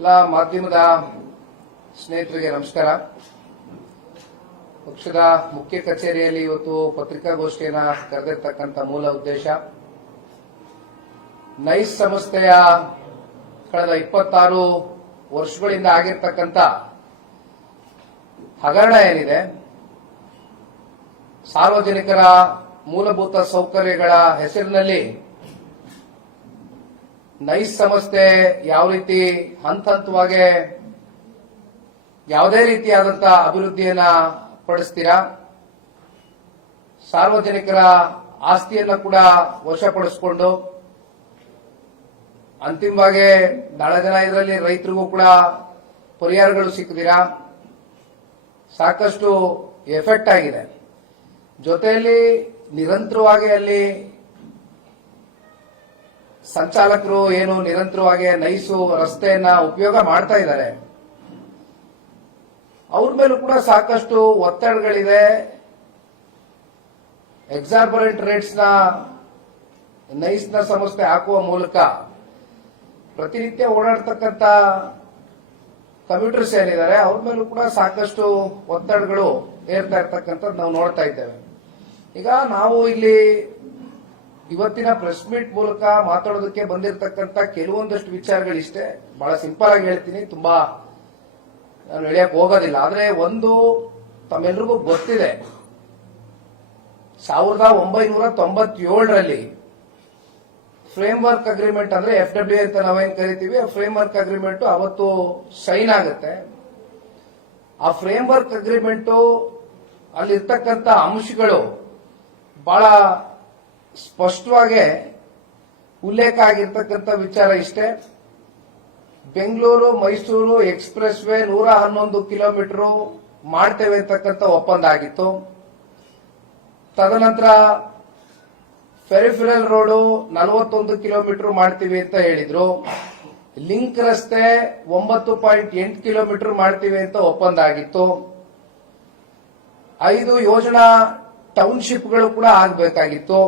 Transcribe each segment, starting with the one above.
ಎಲ್ಲ ಮಾಧ್ಯಮದ ಸ್ನೇಹಿತರಿಗೆ ನಮಸ್ಕಾರ. ಪಕ್ಷದ ಮುಖ್ಯ ಕಚೇರಿಯಲ್ಲಿ ಇವತ್ತು ಪತ್ರಿಕಾಗೋಷ್ಠಿಯನ್ನು ಕರೆದಿರ್ತಕ್ಕಂಥ ಮೂಲ ಉದ್ದೇಶ ನೈಸ್ ಸಂಸ್ಥೆಯ ಕಳೆದ 26 ವರ್ಷಗಳಿಂದ ಆಗಿರ್ತಕ್ಕಂಥ ಹಗರಣ ಏನಿದೆ, ಸಾರ್ವಜನಿಕರ ಮೂಲಭೂತ ಸೌಕರ್ಯಗಳ ಹೆಸರಿನಲ್ಲಿ ನೈಸ್ ಸಂಸ್ಥೆ ಯಾವ ರೀತಿ ಹಂತ ಹಂತವಾಗಿ ಯಾವುದೇ ರೀತಿಯಾದಂತಹ ಅಭಿವೃದ್ಧಿಯನ್ನ ಪಡಿಸ್ತೀರಾ, ಸಾರ್ವಜನಿಕರ ಆಸ್ತಿಯನ್ನ ಕೂಡ ವಶಪಡಿಸಿಕೊಂಡು ಅಂತಿಮವಾಗಿ ನಾಳೆ ದಿನ ಇದರಲ್ಲಿ ರೈತರಿಗೂ ಕೂಡ ಪರಿಹಾರಗಳು ಸಿಕ್ಕಿದೀರಾ, ಸಾಕಷ್ಟು ಎಫೆಕ್ಟ್ ಆಗಿದೆ. ಜೊತೆಯಲ್ಲಿ ನಿರಂತರವಾಗಿ ಅಲ್ಲಿ ಸಂಚಾಲಕರು ಏನು ನಿರಂತರವಾಗಿ ನೈಸು ರಸ್ತೆಯನ್ನ ಉಪಯೋಗ ಮಾಡ್ತಾ ಇದ್ದಾರೆ, ಅವ್ರ ಮೇಲೂ ಕೂಡ ಸಾಕಷ್ಟು ಒತ್ತಡಗಳಿದೆ. ಎಕ್ಸಾರ್ಬರೆಂಟ್ ರೇಟ್ಸ್ ನ ನೈಸ್ ನ ಸಂಸ್ಥೆ ಹಾಕುವ ಮೂಲಕ ಪ್ರತಿನಿತ್ಯ ಓಡಾಡ್ತಕ್ಕಂಥ ಕಮ್ಯೂಟರ್ಸ್ ಏನಿದ್ದಾರೆ ಅವ್ರ ಮೇಲೂ ಕೂಡ ಸಾಕಷ್ಟು ಒತ್ತಡಗಳು ಏರ್ತಾ ಇರ್ತಕ್ಕಂಥದ್ದು ನಾವು ನೋಡ್ತಾ ಇದ್ದೇವೆ. ಈಗ ನಾವು ಇಲ್ಲಿ ಇವತ್ತಿನ ಪ್ರೆಸ್ ಮೀಟ್ ಮೂಲಕ ಮಾತಾಡೋದಕ್ಕೆ ಬಂದಿರತಕ್ಕಂಥ ಕೆಲವೊಂದಷ್ಟು ವಿಚಾರಗಳಿಷ್ಟೇ. ಬಹಳ ಸಿಂಪಲ್ ಆಗಿ ಹೇಳ್ತೀನಿ, ತುಂಬಾ ನಾನು ಎಳೆಯಕ್ಕೆ ಹೋಗೋದಿಲ್ಲ. ಆದ್ರೆ ಒಂದು ತಮ್ಮೆಲ್ರಿಗೂ ಗೊತ್ತಿದೆ, 1997ರಲ್ಲಿ ಫ್ರೇಮ್ ವರ್ಕ್ ಅಗ್ರಿಮೆಂಟ್ ಅಂದ್ರೆ FWA ಅಂತ ನಾವೇನ್ ಕರಿತೀವಿ, ಫ್ರೇಮ್ ವರ್ಕ್ ಅಗ್ರಿಮೆಂಟ್ ಅವತ್ತು ಸೈನ್ ಆಗುತ್ತೆ. ಆ ಫ್ರೇಮ್ ವರ್ಕ್ ಅಗ್ರಿಮೆಂಟ್ ಅಲ್ಲಿರ್ತಕ್ಕಂಥ ಅಂಶಗಳು ಬಹಳ ಸ್ಪಷ್ಟವಾಗಿ ಉಲ್ಲೇಖ ಆಗಿರ್ತಕ್ಕಂಥ ವಿಚಾರ ಇಷ್ಟೇ. Bengaluru Mysuru express way 111 kilometre ಮಾಡ್ತೇವೆ ಅಂತಕ್ಕಂಥ ಒಪ್ಪಂದ ಆಗಿತ್ತು. ತದನಂತರ ಫೆರಿಫೆರಲ್ ರೋಡ್ 41 ಕಿಲೋಮೀಟರ್ ಮಾಡ್ತೀವಿ ಅಂತ ಹೇಳಿದ್ರು. ಲಿಂಕ್ ರಸ್ತೆ 9.8 ಕಿಲೋಮೀಟರ್ ಮಾಡ್ತೀವಿ ಅಂತ ಒಪ್ಪಂದ ಆಗಿತ್ತು. 5 ಯೋಜನಾ ಟೌನ್ಶಿಪ್ಗಳು ಕೂಡ ಆಗಬೇಕಾಗಿತ್ತು.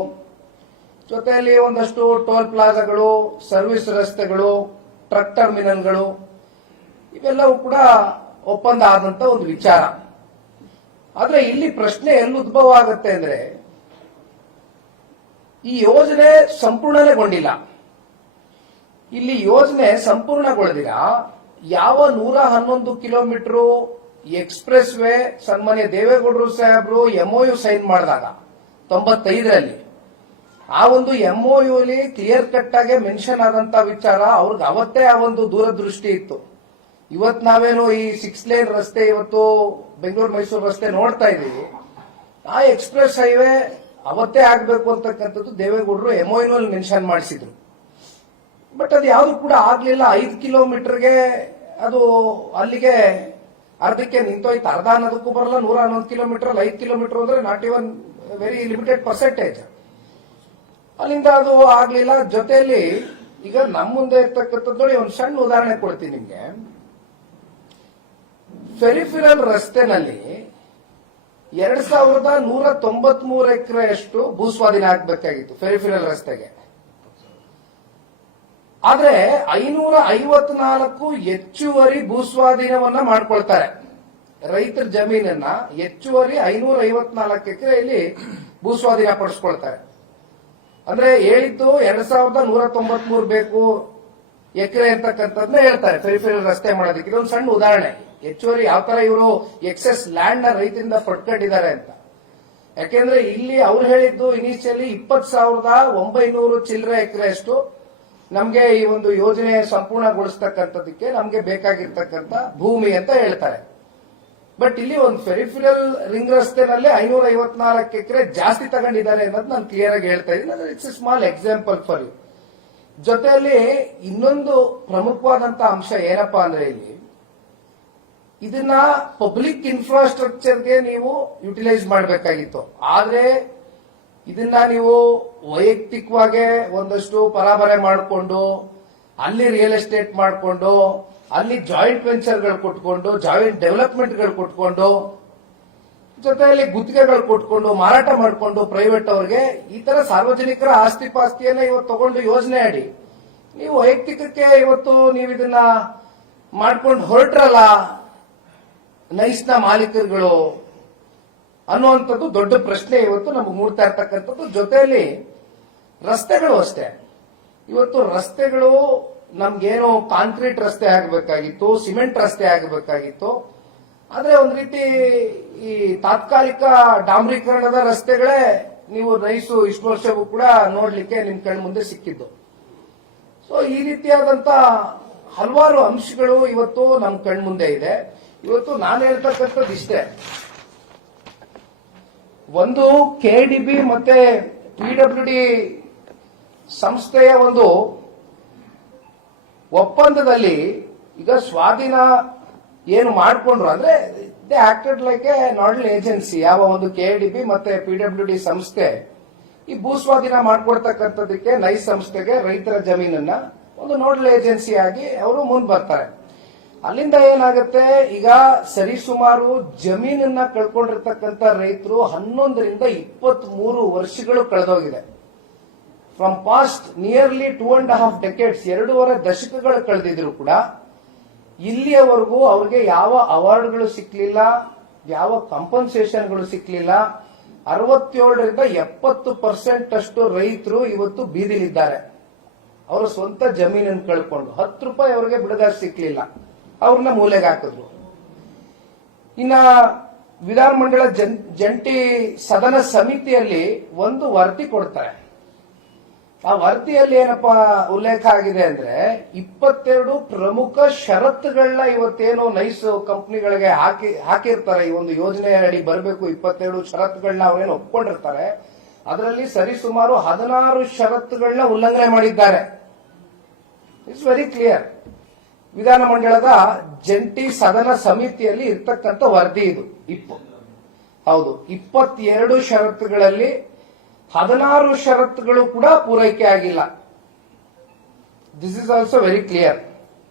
ಜೊತೆಯಲ್ಲಿ ಒಂದಷ್ಟು ಟೋಲ್ ಪ್ಲಾಜಾಗಳು, ಸರ್ವಿಸ್ ರಸ್ತೆಗಳು, ಟ್ರಕ್ ಟರ್ಮಿನಲ್ಗಳು, ಇವೆಲ್ಲವೂ ಕೂಡ ಒಪ್ಪಂದ ಆದಂತ ಒಂದು ವಿಚಾರ. ಆದ್ರೆ ಇಲ್ಲಿ ಪ್ರಶ್ನೆ ಎಲ್ಲಿ ಉದ್ಭವ ಆಗುತ್ತೆ ಅಂದ್ರೆ, ಈ ಯೋಜನೆ ಸಂಪೂರ್ಣಗೊಂಡಿಲ್ಲ. ಇಲ್ಲಿ ಯೋಜನೆ ಸಂಪೂರ್ಣಗೊಳ್ಳದಿರ ಯಾವ 111 ಕಿಲೋಮೀಟರ್ ಎಕ್ಸ್ಪ್ರೆಸ್ ವೇ ಸನ್ಮಾನ್ಯ ದೇವೇಗೌಡರು ಸಾಹೇಬರು MOU ಸೈನ್ ಮಾಡಿದಾಗ 95ರಲ್ಲಿ ಆ ಒಂದು MOU ಅಲ್ಲಿ ಕ್ಲಿಯರ್ ಕಟ್ ಆಗಿ ಮೆನ್ಷನ್ ಆದಂತ ವಿಚಾರ, ಅವ್ರಿಗೆ ಅವತ್ತೇ ಆ ಒಂದು ದೂರದೃಷ್ಟಿ ಇತ್ತು. ಇವತ್ತು ನಾವೇನು ಈ 6 ಲೇನ್ ರಸ್ತೆ ಇವತ್ತು ಬೆಂಗಳೂರು ಮೈಸೂರು ರಸ್ತೆ ನೋಡ್ತಾ ಇದೀವಿ, ಆ ಎಕ್ಸ್ಪ್ರೆಸ್ ಹೈವೇ ಅವತ್ತೇ ಆಗ್ಬೇಕು ಅಂತಕ್ಕಂಥದ್ದು ದೇವೇಗೌಡರು MOU ಅಲ್ಲಿ ಮೆನ್ಷನ್ ಮಾಡಿಸಿದ್ರು. ಬಟ್ ಅದು ಯಾವ್ದು ಕೂಡ ಆಗ್ಲಿಲ್ಲ. 5 ಕಿಲೋಮೀಟರ್ಗೆ ಅದು ಅಲ್ಲಿಗೆ ಅರ್ಧಕ್ಕೆ ನಿಂತೋಯ್ತು. ಅರ್ಧ ಅನ್ನೋದಕ್ಕೂ ಬರಲ್ಲ. 111 ಕಿಲೋಮೀಟರ್ 5 ಕಿಲೋಮೀಟರ್ ಅಂದ್ರೆ not even very limited percentage. ಅಲ್ಲಿಂದ ಅದು ಆಗ್ಲಿಲ್ಲ. ಜೊತೆಯಲ್ಲಿ ಈಗ ನಮ್ಮ ಮುಂದೆ ಇರ್ತಕ್ಕಂಥದ್ದು ನೋಡಿ, ಒಂದು ಸಣ್ಣ ಉದಾಹರಣೆ ಕೊಡ್ತೀನಿ ನಿಮ್ಗೆ. ಫೆರಿಫೆರಲ್ ರಸ್ತೆನಲ್ಲಿ 2193 ಎಕರೆಯಷ್ಟು ಭೂಸ್ವಾಧೀನ ಆಗಬೇಕಾಗಿತ್ತು ಫೆರಿಫೆರಲ್ ರಸ್ತೆಗೆ. ಆದ್ರೆ 554 ಹೆಚ್ಚುವರಿ ಭೂಸ್ವಾಧೀನವನ್ನ ಮಾಡ್ಕೊಳ್ತಾರೆ. ರೈತರ ಜಮೀನನ್ನ ಹೆಚ್ಚುವರಿ 554 ಎಕರೆಯಲ್ಲಿ ಭೂಸ್ವಾಧೀನ ಪಡಿಸ್ಕೊಳ್ತಾರೆ. ಅಂದ್ರೆ ಹೇಳಿದ್ದು 2193 ಬೇಕು ಎಕರೆ ಅಂತಕ್ಕಂಥದ್ನ ಹೇಳ್ತಾರೆ ಫೆರಿಫೆರಲ್ ರಸ್ತೆ ಮಾಡೋದಕ್ಕೆ. ಇದೊಂದು ಸಣ್ಣ ಉದಾಹರಣೆ. ಹೆಚ್ಚುವರಿ ಯಾವ ತರ ಇವರು ಎಕ್ಸೆಸ್ ಲ್ಯಾಂಡ್ ನ ರೈತರಿಂದ ಪಡ್ಕೊಂಡಿದ್ದಾರೆ ಅಂತ. ಯಾಕೆಂದ್ರೆ ಇಲ್ಲಿ ಅವ್ರು ಹೇಳಿದ್ದು ಇನಿಷಿಯಲಿ 20,900 ಚಿಲ್ಲರೆ ಎಕರೆಯಷ್ಟು ನಮ್ಗೆ ಈ ಒಂದು ಯೋಜನೆ ಸಂಪೂರ್ಣಗೊಳಿಸ್ತಕ್ಕಂಥದಕ್ಕೆ ನಮ್ಗೆ ಬೇಕಾಗಿರ್ತಕ್ಕಂಥ ಭೂಮಿ ಅಂತ ಹೇಳ್ತಾರೆ. ಬಟ್ ಇಲ್ಲಿ ಒಂದು ಫೆರಿಫೆರಲ್ ರಿಂಗ್ ರಸ್ತೆನಲ್ಲಿ 554 ಎಕರೆ ಜಾಸ್ತಿ ತಗೊಂಡಿದ್ದಾರೆ ಅನ್ನೋದು ನಾನು ಕ್ಲಿಯರ್ ಆಗಿ ಹೇಳ್ತಾ ಇದ್ದೀನಿ. It's a small example for you. ಜೊತೆಯಲ್ಲಿ ಇನ್ನೊಂದು ಪ್ರಮುಖವಾದಂತ ಅಂಶ ಏನಪ್ಪಾ ಅಂದ್ರೆ, ಇಲ್ಲಿ ಇದನ್ನ ಪಬ್ಲಿಕ್ ಇನ್ಫ್ರಾಸ್ಟ್ರಕ್ಚರ್ಗೆ ನೀವು ಯುಟಿಲೈಸ್ ಮಾಡಬೇಕಾಗಿತ್ತು. ಆದ್ರೆ ಇದನ್ನ ನೀವು ವೈಯಕ್ತಿಕವಾಗಿ ಒಂದಷ್ಟು ಪರಾಬರೆ ಮಾಡಿಕೊಂಡು, ಅಲ್ಲಿ ರಿಯಲ್ ಎಸ್ಟೇಟ್ ಮಾಡಿಕೊಂಡು, ಅಲ್ಲಿ ಜಾಯಿಂಟ್ ವೆಂಚರ್ಗಳು ಕೊಟ್ಕೊಂಡು, ಜಾಯಿಂಟ್ ಡೆವಲಪ್ಮೆಂಟ್ಗಳು ಕೊಟ್ಕೊಂಡು, ಜೊತೆಯಲ್ಲಿ ಗುತ್ತಿಗೆಗಳು ಕೊಟ್ಕೊಂಡು ಮಾರಾಟ ಮಾಡಿಕೊಂಡು ಪ್ರೈವೇಟ್ ಅವರಿಗೆ ಈ ತರ ಸಾರ್ವಜನಿಕರ ಆಸ್ತಿ ಪಾಸ್ತಿಯನ್ನ ಇವತ್ತು ತಗೊಂಡು ಯೋಜನೆ ಅಡಿ ನೀವು ವೈಯಕ್ತಿಕಕ್ಕೆ ಇವತ್ತು ನೀವು ಇದನ್ನ ಮಾಡ್ಕೊಂಡು ಹೊರಟ್ರಲ್ಲ ನೈಸ್ನ ಮಾಲೀಕರುಗಳು ಅನ್ನುವಂಥದ್ದು ದೊಡ್ಡ ಪ್ರಶ್ನೆ ಇವತ್ತು ನಮಗೆ ಮೂಡ್ತಾ ಇರ್ತಕ್ಕಂಥದ್ದು. ಜೊತೆಯಲ್ಲಿ ರಸ್ತೆಗಳು ಅಷ್ಟೇ. ಇವತ್ತು ರಸ್ತೆಗಳು ನಮ್ಗೇನು ಕಾಂಕ್ರೀಟ್ ರಸ್ತೆ ಆಗಬೇಕಾಗಿತ್ತು, ಸಿಮೆಂಟ್ ರಸ್ತೆ ಆಗಬೇಕಾಗಿತ್ತು. ಆದ್ರೆ ಒಂದ್ ರೀತಿ ಈ ತಾತ್ಕಾಲಿಕ ಡಾಂಬರೀಕರಣದ ರಸ್ತೆಗಳೇ ನೀವು ನೈಸು ಇಷ್ಟು ವರ್ಷವೂ ಕೂಡ ನೋಡ್ಲಿಕ್ಕೆ ನಿಮ್ ಕಣ್ ಮುಂದೆ ಸಿಕ್ಕಿದ್ದು. ಸೊ ಈ ರೀತಿಯಾದಂತ ಹಲವಾರು ಅಂಶಗಳು ಇವತ್ತು ನಮ್ ಕಣ್ ಮುಂದೆ ಇದೆ. ಇವತ್ತು ನಾನು ಹೇಳ್ತಕ್ಕಂಥದ್ದು ಇಷ್ಟೇ, ಒಂದು ಕೆಡಿಬಿ ಮತ್ತೆ ಪಿಡಬ್ಲ್ಯೂಡಿ ಸಂಸ್ಥೆಯ ಒಂದು ಒಪ್ಪಂದದಲ್ಲಿ ಈಗ ಸ್ವಾಧೀನ ಏನು ಮಾಡಿಕೊಂಡ್ರು ಅಂದ್ರೆ they acted like A nodal agency. ಯಾವ ಒಂದು ಕೆಡಿಬಿ ಮತ್ತೆ ಪಿಡಬ್ಲ್ಯೂಡಿ ಸಂಸ್ಥೆ ಈ ಭೂ ಸ್ವಾಧೀನ ಮಾಡ್ಕೊಡ್ತಕ್ಕಂಥದಕ್ಕೆ ನೈಸ್ ಸಂಸ್ಥೆಗೆ ರೈತರ ಜಮೀನನ್ನ ಒಂದು ನೋಡಲ್ ಏಜೆನ್ಸಿ ಆಗಿ ಅವರು ಮುಂದೆ ಬರ್ತಾರೆ. ಅಲ್ಲಿಂದ ಏನಾಗುತ್ತೆ, ಈಗ ಸರಿಸುಮಾರು ಜಮೀನನ್ನ ಕಳ್ಕೊಂಡಿರ್ತಕ್ಕಂಥ ರೈತರು 11 ರಿಂದ 23 ವರ್ಷಗಳು ಕಳೆದೋಗಿದೆ. ಫ್ರಮ್ ಪಾಸ್ಟ್ ನಿಯರ್ಲಿ 2.5 ಡೆಕೆಡ್ಸ್, 2.5 ದಶಕಗಳು ಕಳೆದಿದ್ರು ಕೂಡ ಇಲ್ಲಿಯವರೆಗೂ ಅವ್ರಿಗೆ ಯಾವ ಅವಾರ್ಡ್ಗಳು ಸಿಕ್ಲಿಲ್ಲ, ಯಾವ ಕಂಪನ್ಸೇಷನ್ಗಳು ಸಿಕ್ಲಿಲ್ಲ. 67 ರಿಂದ 70% ಅಷ್ಟು ರೈತರು ಇವತ್ತು ಬೀದಿಲಿದ್ದಾರೆ. ಅವರ ಸ್ವಂತ ಜಮೀನನ್ನು ಕಳ್ಕೊಂಡು 10 ರೂಪಾಯಿ ಅವರಿಗೆ ಬಿಡುಗಡೆ ಸಿಕ್ಲಿಲ್ಲ, ಅವ್ರನ್ನ ಮೂಲೆಗೆ ಹಾಕಿದ್ರು. ಇನ್ನ ವಿಧಾನಮಂಡಲ ಜಂಟಿ ಸದನ ಸಮಿತಿಯಲ್ಲಿ ಒಂದು ವರದಿ ಕೊಡ್ತಾರೆ. ಆ ವರದಿಯಲ್ಲಿ ಏನಪ್ಪಾ ಉಲ್ಲೇಖ ಆಗಿದೆ ಅಂದ್ರೆ 22 ಪ್ರಮುಖ ಷರತ್ತುಗಳನ್ನ ಇವತ್ತೇನು ನೈಸ್ ಕಂಪನಿಗಳಿಗೆ ಹಾಕಿರ್ತಾರೆ. ಈ ಒಂದು ಯೋಜನೆ ಅಡಿ ಬರಬೇಕು 22 ಷರತ್ತುಗಳನ್ನ ಅವರೇನು ಒಪ್ಕೊಂಡಿರ್ತಾರೆ. ಅದರಲ್ಲಿ ಸರಿಸುಮಾರು 16 ಷರತ್ತುಗಳನ್ನ ಉಲ್ಲಂಘನೆ ಮಾಡಿದ್ದಾರೆ. It's very clear. ವಿಧಾನಮಂಡಲದ ಜಂಟಿ ಸದನ ಸಮಿತಿಯಲ್ಲಿ ಇರ್ತಕ್ಕಂಥ ವರದಿ ಇದು. ಹೌದು, 22 ಷರತ್ತುಗಳಲ್ಲಿ 16 ಷರತ್ತುಗಳು ಕೂಡ ಪೂರೈಕೆ ಆಗಿಲ್ಲ. This is also very clear.